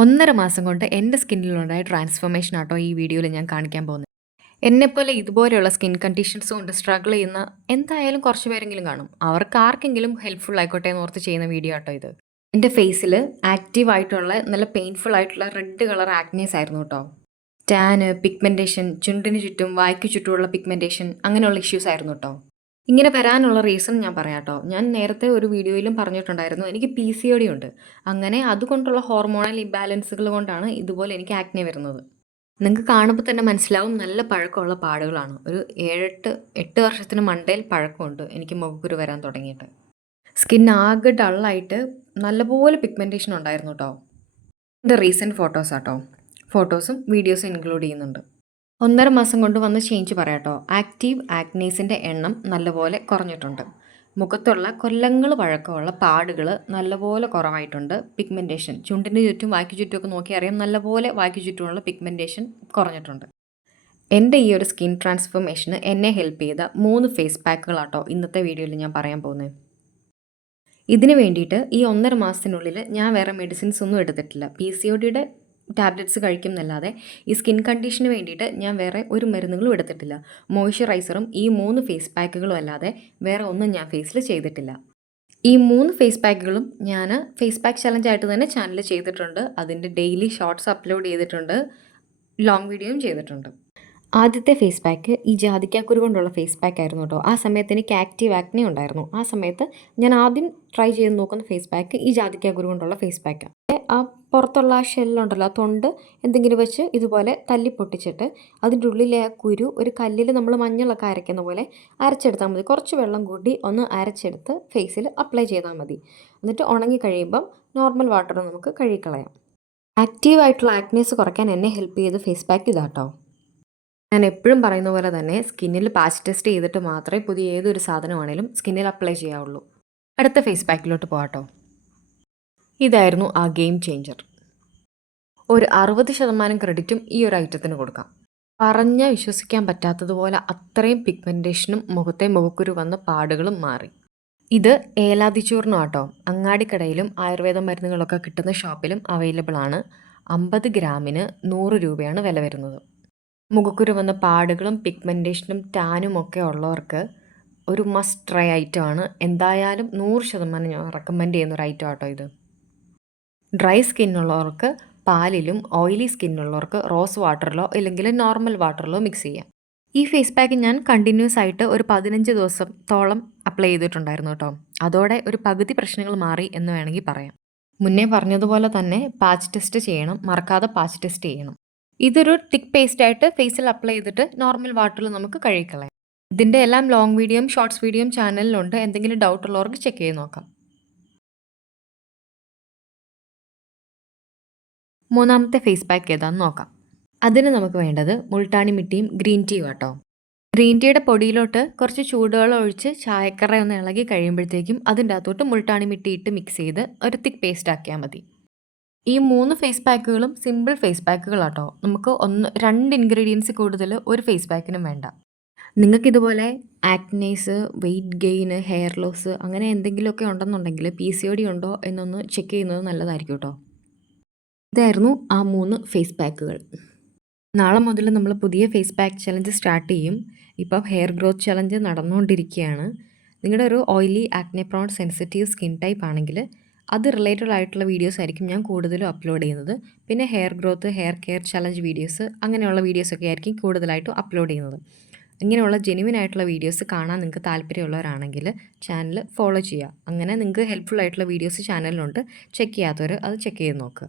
1.5 മാസം കൊണ്ട് എൻ്റെ സ്കിന്നിലുണ്ടായ ട്രാൻസ്ഫോർമേഷൻ ആട്ടോ ഈ വീഡിയോയിൽ ഞാൻ കാണിക്കാൻ പോകുന്നത്. എന്നെപ്പോലെ ഇതുപോലെയുള്ള സ്കിൻ കണ്ടീഷൻസ് കൊണ്ട് സ്ട്രഗിൾ ചെയ്യുന്ന എന്തായാലും കുറച്ച് പേരെങ്കിലും കാണും. അവർക്ക് ആർക്കെങ്കിലും ഹെൽപ്ഫുൾ ആയിക്കോട്ടെ എന്ന് ഓർത്ത് ചെയ്യുന്ന വീഡിയോ ആട്ടോ ഇത്. എൻ്റെ ഫേസിൽ ആക്റ്റീവ് ആയിട്ടുള്ള നല്ല പെയിൻഫുൾ ആയിട്ടുള്ള റെഡ് കളർ ആക്നീസ് ആയിരുന്നു കേട്ടോ. ടാന്, പിഗ്മെൻറ്റേഷൻ, ചുണ്ടിന് ചുറ്റും വായ്ക്ക് ചുറ്റുമുള്ള പിഗ്മെൻറ്റേഷൻ അങ്ങനെയുള്ള ഇഷ്യൂസ് ആയിരുന്നു കേട്ടോ. ഇങ്ങനെ വരാനുള്ള റീസൺ ഞാൻ പറയാം കേട്ടോ. ഞാൻ നേരത്തെ ഒരു വീഡിയോയിലും പറഞ്ഞിട്ടുണ്ടായിരുന്നു എനിക്ക് PCOD ഉണ്ട്. അങ്ങനെ അതുകൊണ്ടുള്ള ഹോർമോണൽ ഇംബാലൻസുകൾ കൊണ്ടാണ് ഇതുപോലെ എനിക്ക് ആക്നെ വരുന്നത്. നിങ്ങൾക്ക് കാണുമ്പോൾ തന്നെ മനസ്സിലാവും നല്ല പഴക്കമുള്ള പാടുകളാണ്. ഒരു 8 വർഷത്തിന് മണ്ടയിൽ പഴക്കമുണ്ട് എനിക്ക് മുഖക്കുരു വരാൻ തുടങ്ങിയിട്ട്. സ്കിൻ ആകെ ഡള്ളായിട്ട് നല്ലപോലെ പിഗ്മെൻറ്റേഷൻ ഉണ്ടായിരുന്നു കേട്ടോ. എൻ്റെ റീസെൻറ്റ് ഫോട്ടോസാട്ടോ. ഫോട്ടോസും വീഡിയോസും ഇൻക്ലൂഡ് ചെയ്യുന്നുണ്ട്. 1.5 മാസം കൊണ്ട് വന്ന ചേഞ്ച് പറയാട്ടോ. ആക്റ്റീവ് ആക്നീസിൻ്റെ എണ്ണം നല്ലപോലെ കുറഞ്ഞിട്ടുണ്ട്. മുഖത്തുള്ള കൊല്ലങ്ങൾ പഴക്കമുള്ള പാടുകൾ നല്ലപോലെ കുറവായിട്ടുണ്ട്. പിഗ്മെൻറ്റേഷൻ ചുണ്ടിന് ചുറ്റും വായ്ക്ക് ചുറ്റുമൊക്കെ നോക്കി അറിയാം, നല്ലപോലെ വായ്ക്ക് ചുറ്റുമുള്ള പിഗ്മെൻറ്റേഷൻ കുറഞ്ഞിട്ടുണ്ട്. എൻ്റെ ഈ ഒരു സ്കിൻ ട്രാൻസ്ഫോർമേഷന് എന്നെ ഹെൽപ്പ് ചെയ്ത 3 ഫേസ് പാക്കുകളാട്ടോ ഇന്നത്തെ വീഡിയോയിൽ ഞാൻ പറയാൻ പോകുന്നത്. ഇതിന് വേണ്ടിയിട്ട് ഈ 1.5 മാസത്തിനുള്ളിൽ ഞാൻ വേറെ മെഡിസിൻസ് ഒന്നും എടുത്തിട്ടില്ല. PCODയുടെ ടാബ്ലറ്റ്സ് കഴിക്കുന്നല്ലാതെ ഈ സ്കിൻ കണ്ടീഷന് വേണ്ടിയിട്ട് ഞാൻ വേറെ ഒരു മരുന്നുകളും എടുത്തിട്ടില്ല. മോയ്സ്ചറൈസറും ഈ 3 ഫേസ് പാക്കുകളും അല്ലാതെ വേറെ ഒന്നും ഞാൻ ഫേസിൽ ചെയ്തിട്ടില്ല. ഈ 3 ഫേസ് പാക്കുകളും ഞാൻ ഫേസ് പാക്ക് ചലഞ്ചായിട്ട് തന്നെ ചാനലിൽ ചെയ്തിട്ടുണ്ട്. അതിൻ്റെ ഡെയിലി ഷോർട്സ് അപ്ലോഡ് ചെയ്തിട്ടുണ്ട്, ലോങ് വീഡിയോയും ചെയ്തിട്ടുണ്ട്. ആദ്യത്തെ ഫേസ് പാക്ക് ഈ ജാതിക്കാക്കുരു കൊണ്ടുള്ള ഫേസ് പാക്ക് ആയിരുന്നു കേട്ടോ. ആ സമയത്ത് എനിക്ക് ആക്റ്റീവ് ആക്നെ ഉണ്ടായിരുന്നു. ആ സമയത്ത് ഞാൻ ആദ്യം ട്രൈ ചെയ്ത് നോക്കുന്ന ഫേസ് പാക്ക് ഈ ജാതിക്കാക്കുരു കൊണ്ടുള്ള ഫേസ് പാക്കാണ്. ആ പുറത്തുള്ള ആ ഷെല്ലുണ്ടല്ലോ, ആ തൊണ്ട് എന്തെങ്കിലും വെച്ച് ഇതുപോലെ തല്ലി പൊട്ടിച്ചിട്ട് അതിൻ്റെ ഉള്ളിലെ ആ കുരു ഒരു കല്ലിൽ നമ്മൾ മഞ്ഞളൊക്കെ അരയ്ക്കുന്ന പോലെ അരച്ചെടുത്താൽ മതി. കുറച്ച് വെള്ളം കൂട്ടി ഒന്ന് അരച്ചെടുത്ത് ഫേസിൽ അപ്ലൈ ചെയ്താൽ മതി. എന്നിട്ട് ഉണങ്ങി കഴിയുമ്പം നോർമൽ വാട്ടർ നമുക്ക് കഴുകിക്കളയാം. ആക്റ്റീവായിട്ടുള്ള ആക്നീസ് കുറയ്ക്കാൻ എന്നെ ഹെൽപ്പ് ചെയ്ത് ഫേസ് പാക്ക് ഇതാട്ടോ. ഞാൻ എപ്പോഴും പറയുന്ന പോലെ തന്നെ സ്കിന്നിൽ പാച്ച് ടെസ്റ്റ് ചെയ്തിട്ട് മാത്രമേ പുതിയ ഏതൊരു സാധനമാണേലും സ്കിന്നിൽ അപ്ലൈ ചെയ്യാവുള്ളൂ. അടുത്ത ഫേസ് പാക്കിലോട്ട് പോകാട്ടോ. ഇതായിരുന്നു ആ ഗെയിം ചേഞ്ചർ. ഒരു 60% ക്രെഡിറ്റും ഈ ഒരു ഐറ്റത്തിന് കൊടുക്കാം. പറഞ്ഞാൽ വിശ്വസിക്കാൻ പറ്റാത്തതുപോലെ അത്രയും പിഗ്മെൻറ്റേഷനും മുഖത്തെ മുഖക്കുരു വന്ന പാടുകളും മാറി. ഇത് ഏലാതിച്ചൂർണം ആട്ടോ. അങ്ങാടിക്കടയിലും ആയുർവേദ മരുന്നുകളൊക്കെ കിട്ടുന്ന ഷോപ്പിലും അവൈലബിൾ ആണ്. 50 ഗ്രാമിന് 100 രൂപയാണ് വില വരുന്നത്. മുഖക്കുരു വന്ന പാടുകളും പിഗ്മെൻറ്റേഷനും ടാനും ഒക്കെ ഉള്ളവർക്ക് ഒരു മസ്റ്റ് ട്രൈ ഐറ്റമാണ്. എന്തായാലും 100% ഞാൻ റെക്കമെൻഡ് ചെയ്യുന്ന ഒരു ഐറ്റം ആട്ടോ ഇത്. ഡ്രൈ സ്കിന്നുള്ളവർക്ക് പാലിലും ഓയിലി സ്കിന്നുള്ളവർക്ക് റോസ് വാട്ടറിലോ അല്ലെങ്കിൽ നോർമൽ വാട്ടറിലോ മിക്സ് ചെയ്യാം. ഈ ഫേസ് പാക്ക് ഞാൻ കണ്ടിന്യൂസ് ആയിട്ട് ഒരു 15 ദിവസത്തോളം അപ്ലൈ ചെയ്തിട്ടുണ്ടായിരുന്നു കേട്ടോ. അതോടെ ഒരു പകുതി പ്രശ്നങ്ങൾ മാറി എന്ന് വേണമെങ്കിൽ പറയാം. മുന്നേ പറഞ്ഞതുപോലെ തന്നെ പാച്ച് ടെസ്റ്റ് ചെയ്യണം, മറക്കാതെ പാച്ച് ടെസ്റ്റ് ചെയ്യണം. ഇതൊരു തിക്ക് പേസ്റ്റ് ആയിട്ട് ഫേസിൽ അപ്ലൈ ചെയ്തിട്ട് നോർമൽ വാട്ടറിൽ നമുക്ക് കഴുകിക്കളയാം. ഇതിൻ്റെ എല്ലാം ലോങ് വീഡിയോയും ഷോർട്സ് വീഡിയോയും ചാനലിലുണ്ട്. എന്തെങ്കിലും ഡൗട്ട് ഉള്ളവർക്ക് ചെക്ക് ചെയ്ത് നോക്കാം. മൂന്നാമത്തെ ഫേസ് പാക്ക് ഏതാണെന്ന് നോക്കാം. അതിന് നമുക്ക് വേണ്ടത് മുൾട്ടാണി മിട്ടിയും ഗ്രീൻ ടീയും കേട്ടോ. ഗ്രീൻ ടീയുടെ പൊടിയിലോട്ട് കുറച്ച് ചൂടുവെള്ളം ഒഴിച്ച് ചായക്കറ ഒന്ന് ഇളകി കഴിയുമ്പോഴത്തേക്കും അതിൻ്റെ അകത്തോട്ട് മുൾട്ടാണി മിട്ടി ഇട്ട് മിക്സ് ചെയ്ത് ഒരു തിക്ക് പേസ്റ്റ് ആക്കിയാൽ മതി. ഈ 3 ഫേസ് പാക്കുകളും സിമ്പിൾ ഫേസ് പാക്കുകളാട്ടോ. നമുക്ക് 2 ഇൻഗ്രീഡിയൻസ് കൂടുതൽ ഒരു ഫേസ് പാക്കിനും വേണ്ട. നിങ്ങൾക്കിതുപോലെ acnes, weight gain, hair loss അങ്ങനെ എന്തെങ്കിലുമൊക്കെ ഉണ്ടെന്നുണ്ടെങ്കിൽ PCOD ഉണ്ടോ എന്നൊന്ന് ചെക്ക് ചെയ്യുന്നത് നല്ലതായിരിക്കും കേട്ടോ. ഇതായിരുന്നു ആ 3 ഫേസ് പാക്കുകൾ. നാളെ മുതൽ നമ്മൾ പുതിയ ഫേസ് പാക്ക് ചലഞ്ച് സ്റ്റാർട്ട് ചെയ്യും. ഇപ്പം ഹെയർ ഗ്രോത്ത് ചലഞ്ച് നടന്നുകൊണ്ടിരിക്കുകയാണ്. നിങ്ങളുടെ ഒരു oily, acne prone, sensitive skin type ആണെങ്കിൽ അത് റിലേറ്റഡ് ആയിട്ടുള്ള വീഡിയോസ് ആയിരിക്കും ഞാൻ കൂടുതലും അപ്ലോഡ് ചെയ്യുന്നത്. പിന്നെ hair growth, hair care challenge videos അങ്ങനെയുള്ള വീഡിയോസൊക്കെ ആയിരിക്കും കൂടുതലായിട്ടും അപ്ലോഡ് ചെയ്യുന്നത്. ഇങ്ങനെയുള്ള ജെന്യുവൻ ആയിട്ടുള്ള വീഡിയോസ് കാണാൻ നിങ്ങൾക്ക് താല്പര്യമുള്ളവരാണെങ്കിൽ ചാനൽ ഫോളോ ചെയ്യുക. അങ്ങനെ നിങ്ങൾക്ക് ഹെൽപ്ഫുൾ ആയിട്ടുള്ള വീഡിയോസ് ചാനലിലുണ്ട്. ചെക്ക് ചെയ്യാത്തവർ അത് ചെക്ക് ചെയ്ത് നോക്കുക.